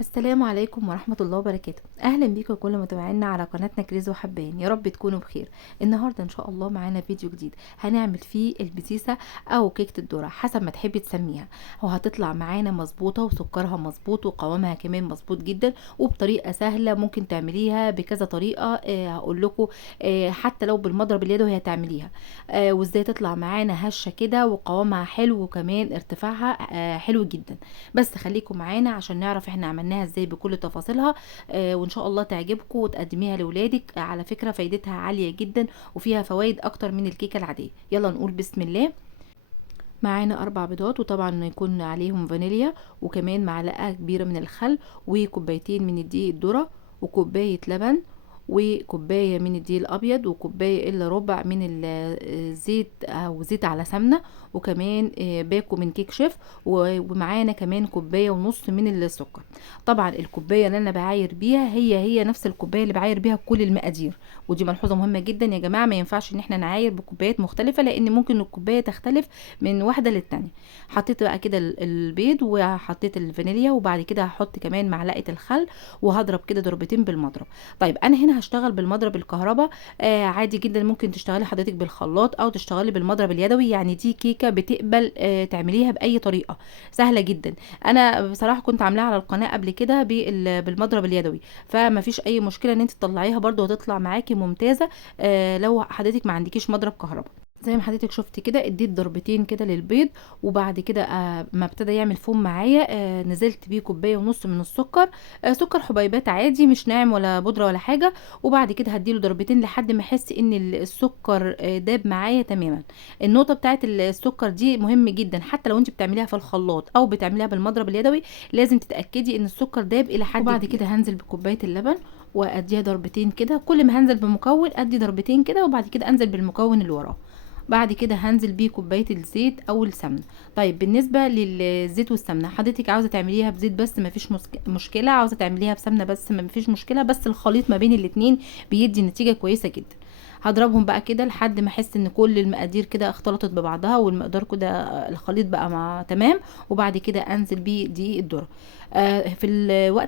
السلام عليكم ورحمة الله وبركاته. أهلا بيكم كل متابعينا على قناتنا كريز وحبان، يا رب تكونوا بخير. النهاردة إن شاء الله معانا فيديو جديد هنعمل فيه البسيسة أو كيكة الذرة حسب ما تحبي تسميها، وهتطلع معانا مظبوطة وسكرها مظبوط وقوامها كمان مظبوط جدا وبطريقة سهلة. ممكن تعمليها بكذا طريقة، هقول لكم حتى لو بالمضرب اليدوي هتعمليها، وازاي تطلع معانا هشة كده وقوامها حلو وكمان ارتفاعها حلو جدا. بس خليكم معانا عشان نعرف احنا عملناها ازاي بكل تفاصيلها، وان شاء الله تعجبكم وتقدميها لاولادك. على فكرة فايدتها عالية جدا وفيها فوائد اكتر من الكيكة العادية. يلا نقول بسم الله. معانا 4 بيضات، وطبعا يكون عليهم فانيليا، وكمان معلقة كبيرة من الخل، وكوبايتين من الدقيق الذرة، وكوباية لبن، وكوباية من الدقيق الابيض، وكوباية الا ربع من الزيت او زيت على سمنة، وكمان باكو من كيك شيف، ومعانا كمان كوباية ونص من السكر. طبعا الكوباية اللي انا بعاير بيها هي نفس الكوباية اللي بعاير بيها كل المقادير، ودي ملحوظة مهمة جدا يا جماعة. ما ينفعش ان احنا نعاير بكوبايات مختلفة، لان ممكن الكوباية تختلف من واحدة للتانية. حطيت بقى كده البيض، وحطيت الفانيليا، وبعد كده هحط كمان معلقة الخل، وهضرب كده ضربتين بالمضرب. طيب انا هنا هشتغل بالمضرب الكهرباء، عادي جدا. ممكن تشتغلي حضرتك بالخلاط او تشتغلي بالمضرب اليدوي، يعني دي كيكة بتقبل تعمليها باي طريقة، سهلة جدا. انا بصراحة كنت عاملاها على القناة قبل كده بالمضرب اليدوي، فما فيش اي مشكلة ان انت تطلعيها برضو وتطلع معاكي ممتازة. لو حضرتك ما عندكيش مضرب كهرباء، زي ما حضرتك شفتي كده اديت ضربتين كده للبيض، وبعد كده ما ابتدى يعمل فوم معايا نزلت بيه كوبايه ونص من السكر، سكر حبيبات عادي مش ناعم ولا بودره ولا حاجه. وبعد كده هديله ضربتين لحد ما احس ان السكر داب معايا تماما. النقطه بتاعت السكر دي مهم جدا، حتى لو انت بتعمليها في الخلاط او بتعمليها بالمضرب اليدوي لازم تتاكدي ان السكر داب الى حد وبعد كده هنزل بكوبايه اللبن واديها ضربتين كده. كل ما هنزل بمكون ادي ضربتين كده، وبعد كده انزل بالمكون اللي وراه. بعد كده هنزل بيه كوبايه الزيت او السمنه. طيب بالنسبه للزيت والسمنه، حضرتك عاوزه تعمليها بزيت بس مفيش مشكله، عاوزه تعمليها بسمنه بس مفيش مشكله، بس الخليط ما بين الاتنين بيدي نتيجه كويسه جدا. هضربهم بقى كده لحد ما احس ان كل المقادير كده اختلطت ببعضها والمقدار كده الخليط بقى مع تمام. وبعد كده انزل بيه دقيق الذره. في الوقت